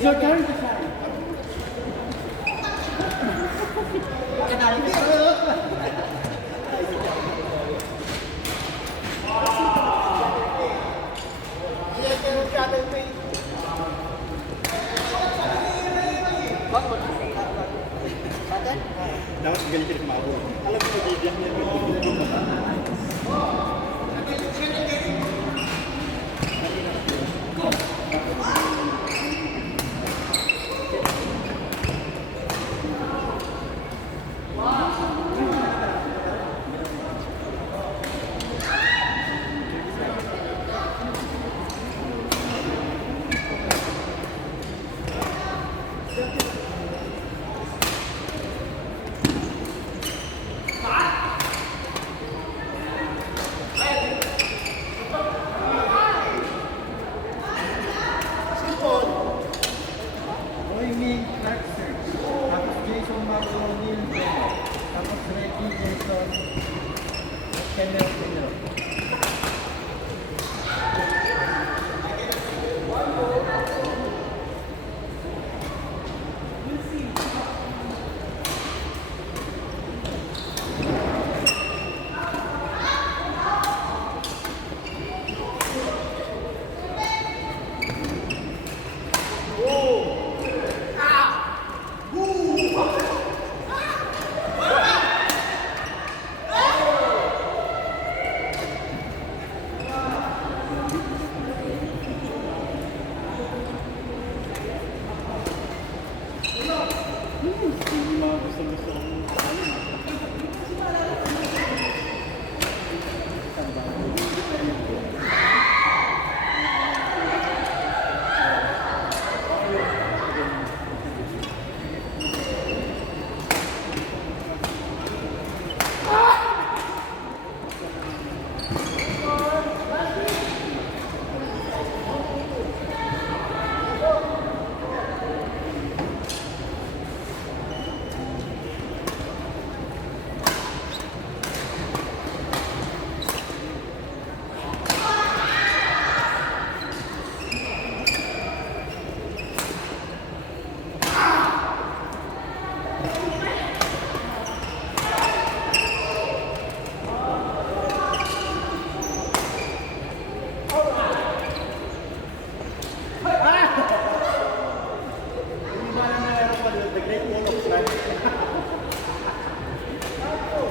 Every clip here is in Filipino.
your turn to shine. Dapat ganito rin mako. Alam mo, bibigyan niya. Noemi Clarkson, tapos Jason Marlonil, tapos Reggie Jason, Kenneth Pedro.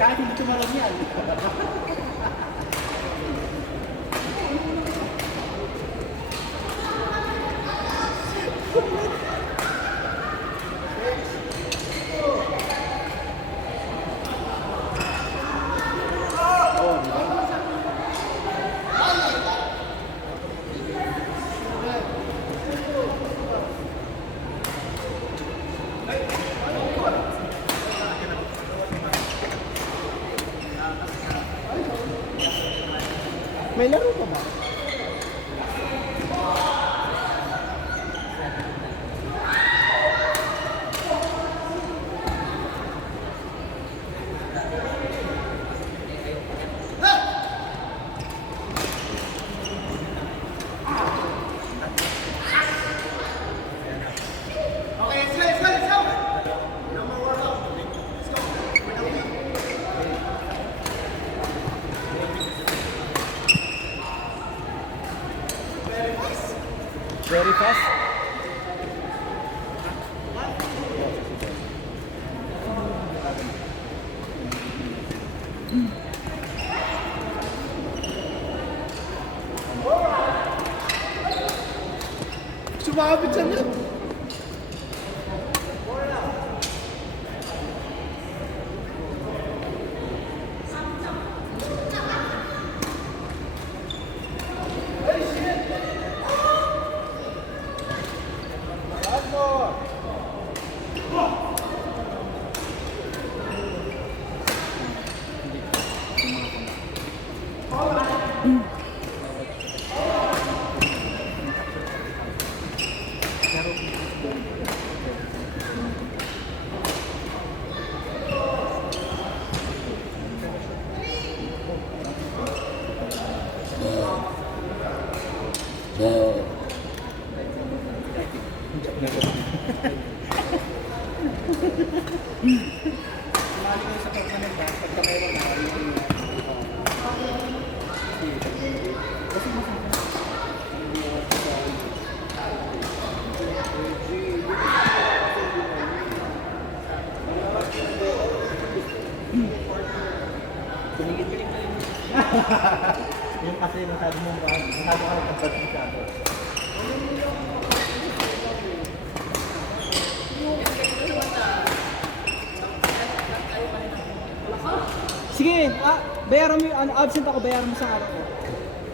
Kahit hindi tumalong yan. May laro pa ba? Very fast. Sumabit siya niya. Yeah. Sumali kayo sa tournament ba? Pagka meron na, yung kasi yung kasi masyado mong masyado ka nagpapag masyado. Sige, bayaran mo yung, absent ako, bayaran mo sa araw ko.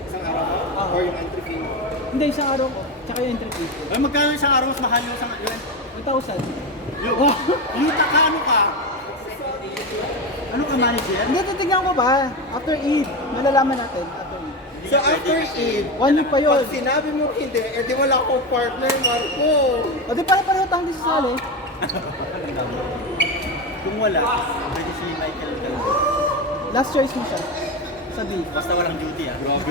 Isang araw ba? Or yung entry fee mo? Hindi, isang araw ko, tsaka yung entry fee. Ay, magkano isang araw mas mahal yung isang yun? 1,000. Yung taka ano ka? Ano ka manager? Hindi, titignan ko ba? After Eid, malalaman natin. After Eid. So after Eid, 1 week pa yun. pag sinabi mo hindi, edi wala akong partner, Marco. O di pare-pareho tayong disasali. Kung wala, pwede si Michael Galvez. Last choice mo siya. Sabi. Basta walang duty ah. Grabe.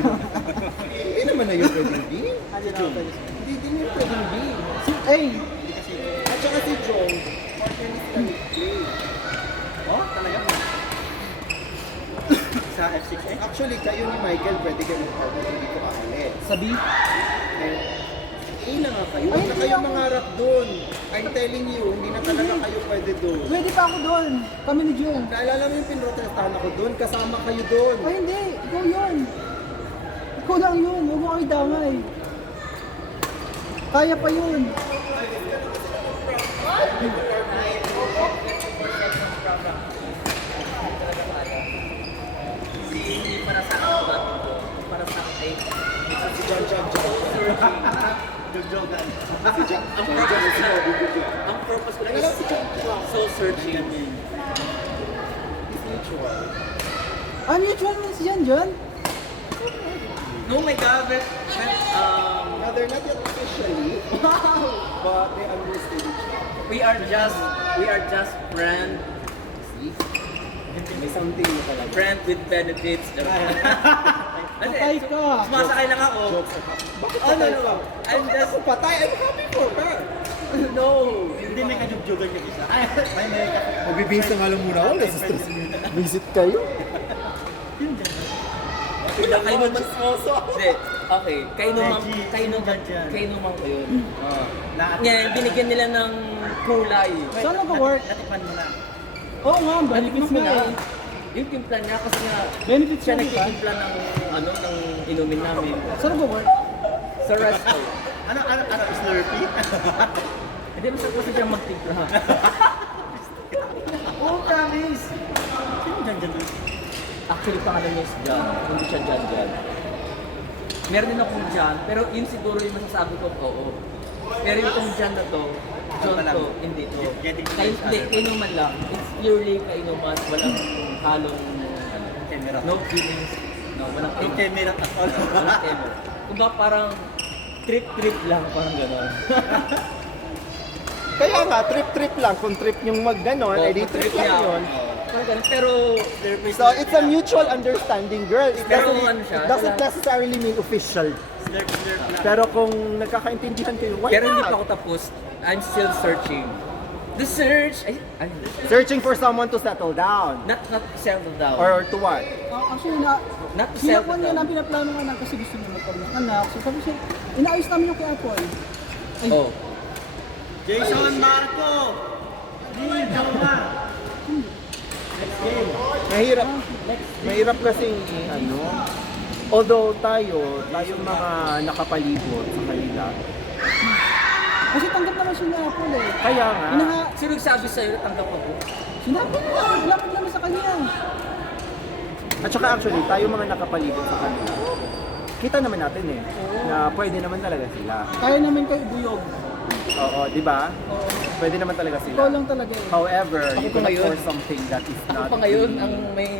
Hindi naman na yung pwedeng B. Ano na ako Hindi din yung pwedeng B. Si, ay, Hindi kasi. At saka si Joe, partner ni sila ni Jay. Oh, talaga? Sa F6 eh? Actually, kayo ni Michael, pwede kayo mag-partner, hindi ko aalis. sabi. Eh na nga kayo, huwag na hindi kayo ako. mangarap doon. I'm telling you, hindi na talaga kayo pwede doon. Pwede pa ako doon. Kami ni Jung. Naalala mo yung pinrotestahan ako doon, kasama kayo doon. Ay hindi, ikaw yun. Ikaw lang yun, huwag mo kayo damay. Kaya pa yun. Para sa akin, para sa akin, Si John John John. Jog-jogan. Si John John John is more big. ang purpose ko lang Naalala is si John John. soul searching. Is mutual. Ah, mutual means yan, John? No, my God, Now, they're not yet officially, but they understood each other. we are just friend May something na talaga. friend with benefits. Patay ka. Sumasakay lang ako. Jokes apart. Bakit Oh, no, patay no. ka? I'm Bakit just- ako patay? I'm happy for her. No. Hindi may kajog-jogan yung isa. Ay, may Magbibihis na nga lang muna ako. Nasa-stress. Visit kayo. Wala kayo naman. Chismoso. Hindi. Okay. Kayo naman Dyan. ko yun. Lahat. Ngayon, binigyan nila ng kulay. Saan nag-work? Natipan mo na. Oo nga, benefits Natikman ko nga na. eh. Yung timpla niya kasi nga Benefits siya siya, di ba? nagtitimpla ng ng inumin namin Saan nag-work? sa resto. Ano, Slurpee? Hindi masarap kasi siyang magtimpla. Oh, promise! Sino dyan? Actually, pangalan niya is John. Hindi siya John. Meron din akong John, pero yun siguro yung masasabi ko, oo. Pero yung itong John na to, John to, hindi to. Getting to Kay, each hindi, other. kainuman lang. It's purely kainuman, walang halong, Camera. no feelings, no, walang No camera at all. Walang temor. Kung ba parang trip lang, parang gano'n. Kaya nga, trip-trip lang. Kung trip yung mag-ganon, Oo, edi trip niya. lang yun. Oo, parang ganun. Pero, So, it's a mutual understanding, girl. It Pero doesn't, ano siya, it doesn't wala. necessarily mean official. Slurp lang. Pero kung nagkakaintindihan kayo, why pero hindi not? pa ako tapos. I'm still searching. The search, Searching for someone to settle down. not settle down. Or to what? Actually, Not to settle sinakuha niya down. lang, pinaplano nga lang kasi gusto niya magkaroon ng anak. So sabi siya, inaayos namin yung kay Apple. Ay, Oh. Jason Marco! Hindi, Joma! Mahirap. Mahirap kasi ano. Although tayo mga nakapalibot sa kanila. kasi tanggap naman siya ni Apple eh. Kaya nga. Sino nagsabi sa'yo na tanggap ako? Sinabi niya, lapit naman sa kanya. At saka actually, tayo mga nakapalibot sa kanila. Kita naman natin eh, na pwede naman talaga sila. Kaya namin kayo buyog. Oo, di ba? Oo. Pwede naman talaga Ikaw sila. lang talaga eh. However, you pa cannot ngayon. force something that is Ako not... pa ngayon ang may...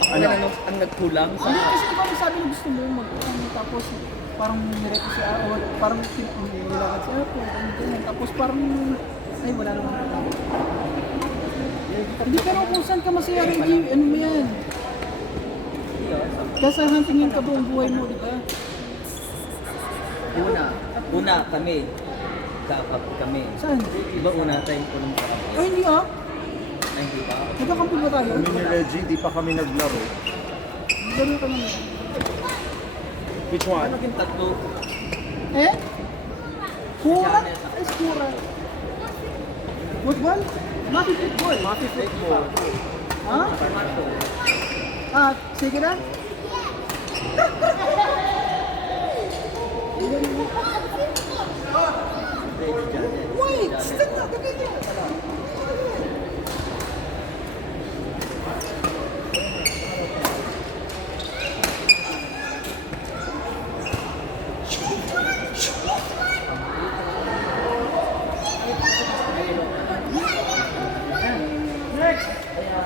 Ako Ano? na ang nagkulang sa... Hindi kasi ikaw sabi na gusto mo tapos parang nireto si Apple, parang nilakad si Apple, ganyan. Tapos parang, ay wala naman. Hindi pero kung saan ka masaya, Reggie, ano mo yan? Kasi huntingin ka buong buhay mo, di ba? Una kami. nagkakakampi kami. Saan? Diba una tayo ko nung kakampi? Ay, hindi ah. Ay, hindi ba? Nagkakampi ba tayo? Kami ni Reggie, di pa kami naglaro. Gano'n ka naman. Which one? Ano yung tatlo? Eh? Kura? Ay, kura. Football? Mati football. Mati football. Ha? Ah, sige na. Wait! Stop na! Ganyan!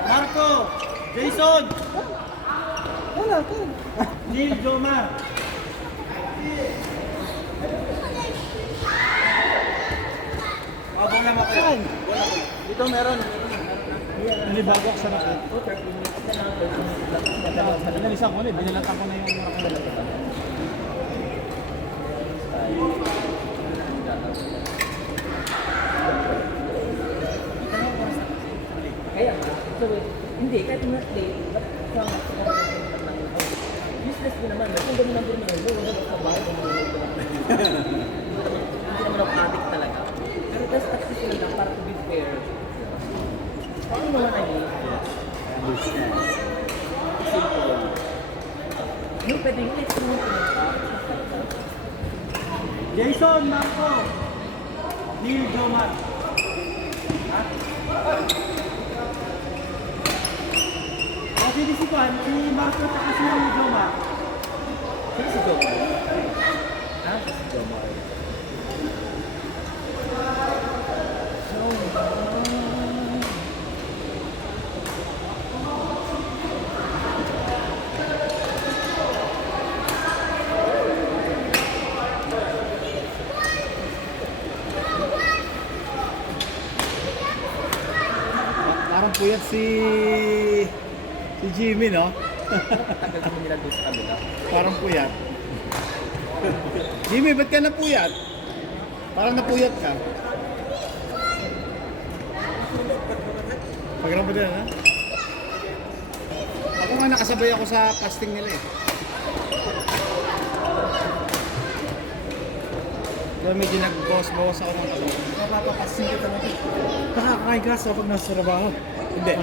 Marco! Jason! Wala, ka. Neil Jomar! Abang naman kayo. Saan? Dito meron. Nanibago ako sa natin. Inalisan ko ulit. Binalatan ko na yung mga kanila. Kaya nga, so, hindi, kahit nga late, ba't sama sa useless din naman, kung gano'n ang gano'n, wala na sa bahay, hindi naman ako addict talaga. Pero just at least yun lang, para to be fair. Ano naman I mean? Simple. Yung pwede yung next mo pumunta. Jason, Marco! Neil Jomar! Kasi di si Juan, si Marco at si Neil Jomar. Sino si Jomar? Ah, si Jomar. Parang puyat si Jimmy, no? Tagal kami nila doon sa kabila. Parang puyat. Jimmy, ba't ka napuyat? Parang napuyat ka. Pagkakang ba din, ha? Ako nga nakasabay ako sa casting nila eh. Kaya medyo nag-bawas-bawas ako ng kasama. Napapakasing kita lang. Nakakakain ka sa pag nasa trabaho? Hindi.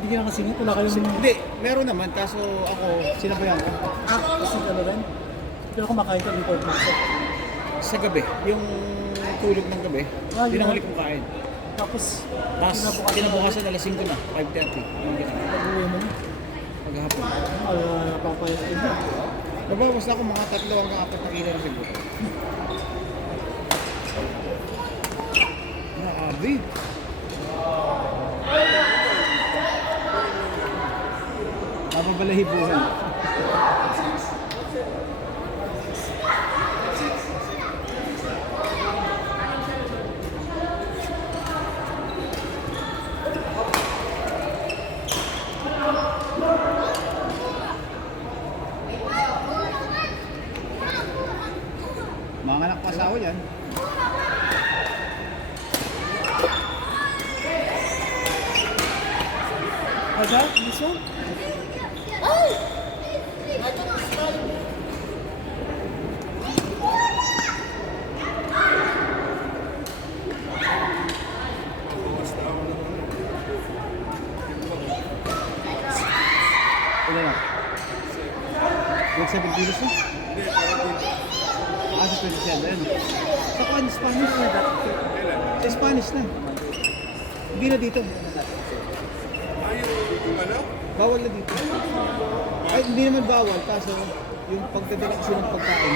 Hindi ka nakasingit. Wala kayong... Hindi, meron naman. Kaso ako, sinabayan ko. Ah, kasing ka na rin? Pero kumakain ka before pasok. Sa gabi, yung tulog ng gabi, Ah, yun ang yun. huli kong kain. Tapos, Tapos kinabukasan alas 5 na, 5:30. Yung ginawa. pag-uwi mo na. Maghapon. Napapayat ka na. Nabawas na ako mga 3 hanggang 4 na kilo na siguro. Grabe. Napabalahibuhan. Mga anak pasawa yan. Aga, this one? Ilan na? Yung 7 kilos na? Ah, sa 27. Sa kan, Spanish na dati. Sa Spanish na. Hindi na dito. Bawal na dito. Ay, hindi naman bawal. Kaso, yung pagdadala kasi ng pagkain.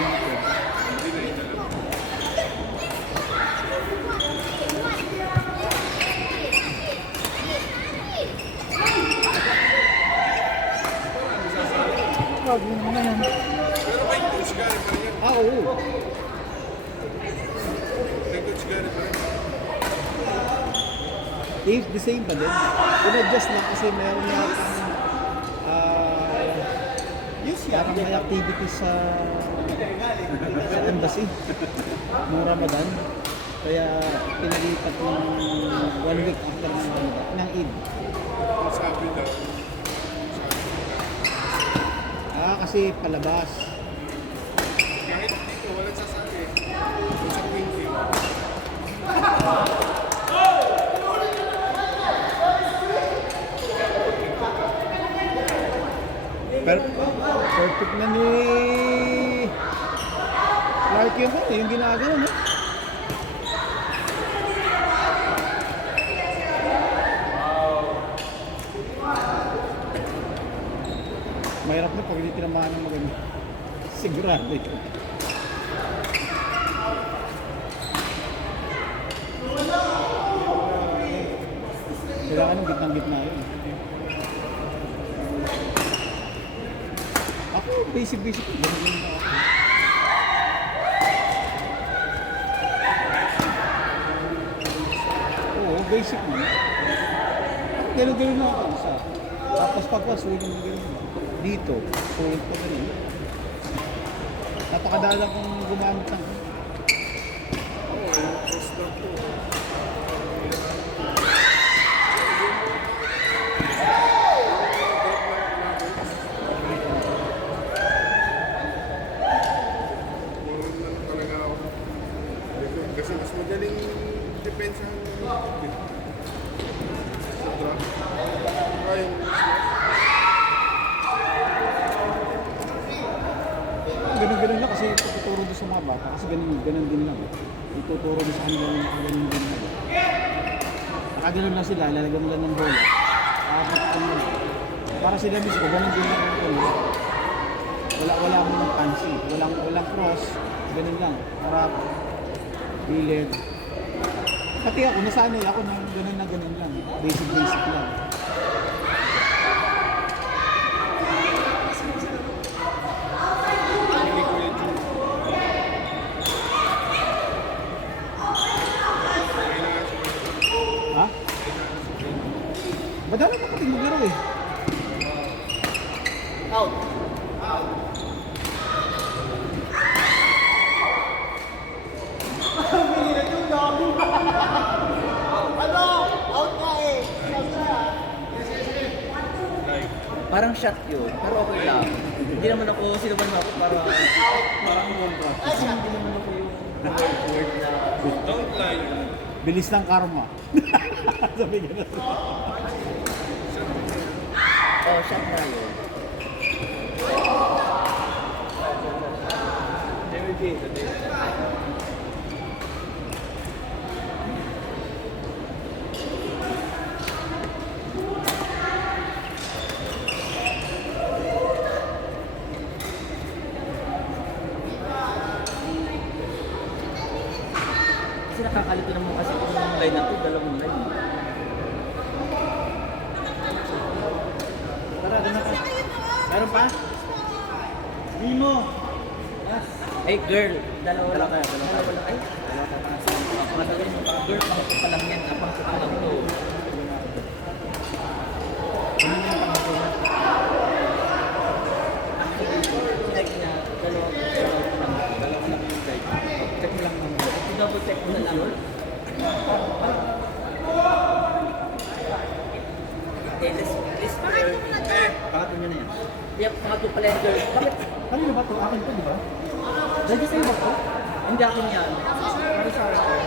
Wag mo naman yan. Ah, oo. If the same pa din. In-adjust lang kasi meron na parang may activities sa embassy. Noong Ramadan. Kaya pinalipat ng 1 week after ng Eid. Sabi daw, Kasi palabas. kahit dito walang sasabi. Sa Quincy. Perfect na ni Clark yung ginagawa, no? Mahirap na pag hindi tinamaan ng maganda. Sigurado yun. Kailangan ng gitnang-gitna yun. Ako, basic. Ganun din ako. Oo, basic mo. Ganun na ako. Isa. Tapos pagpasulit mo ganun. Dito, sulit pa na rin. Napakadalang kong gumamit ng Talaga ako. Kasi mas madaling depensa ng ayun. ganun lang kasi tuturo doon sa mga bata kasi ganun din lang. Ituturo doon sa kanila ng ganun din lang. Nakaganon lang sila, lalagyan nila ng bola. Para sila mismo, ganun din lang yung wala mo ng fancy, walang cross, ganun lang, harap, bilid. Pati ako, nasanay ako ng ganun lang, basic lang. Ha? Madami pa kapag maglaro eh. Parang shot yun, pero okay lang. Hindi naman ako, sino ba naman ako parang word. Kasi hindi naman ako yung word na Don't lie. Bilis ng karma. Sabi ganun. oh, shot na yun. Kasi nakakalito naman kasi kung yung line na ito, dalawang line. Tara, doon na pa. Meron pa? Mimo! Ay, girl. Dalawa lang. Ay, matagal mo pa. Girl, pangatlo pa lang yan. Pangatlo pa lang to. Check na. Dalawa lang yung guide. Check mo lang naman. Double check mo na lang. Okay, let's Pangatlo nyo na yan. Yep, pangatlo pala yung girl. Bakit? Kanino ba ito? Akin ito, di ba? Dahil sa'yo ba ito? Hindi akin yan. Para sa akin.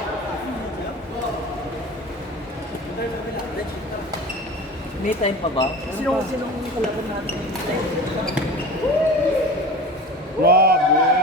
May time pa ba? Sinong kalaban natin? Grabe!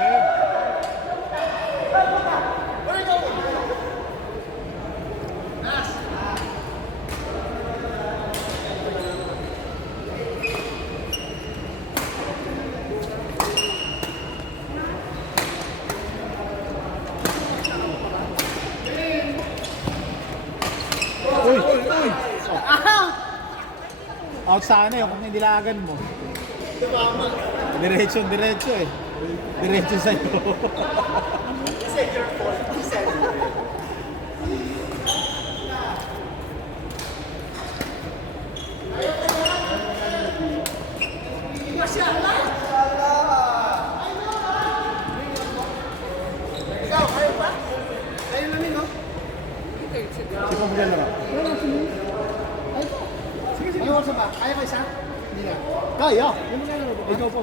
Uy! Uy! Out sana yun kung nilagan mo. Diretso eh. Diretso sa'yo. Ayun namin, no? Si po maglalaro. Wala sino. Ay po. Sige, sige. May oras ba? Kaya ko isa? Hindi na. Kaya! Yung maglalaro po. Ikaw po.